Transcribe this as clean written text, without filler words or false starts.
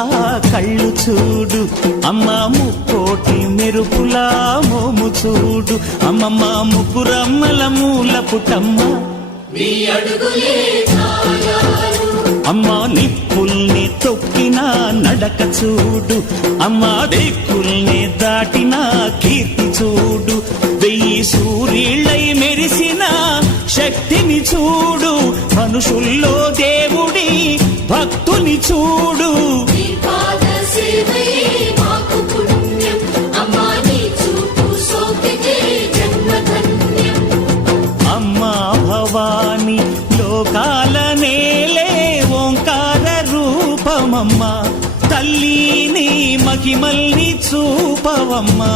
ఆ కళ్ళు చూడు, అమ్మ ముక్కోటి మెరుపులా మోము చూడు, అమ్మమ్మ ముగ్గురమ్మల మూల పుటమ్మ అమ్మ నిప్పుల్ని తొక్కిన నడక చూడు, అమ్మ దిక్కుల్ని దాటిన కీర్తి చూడు, 1000 సూర్యుళ్ళై మెరిసిన శక్తిని చూడు, మనుషుల్లో దేవుడి భక్తుని చూడు. అమ్మా భవాని లోకాల నేలే ఓంకార రూపమమ్మా, తల్లిని మహిమల్ని చూపవమ్మా.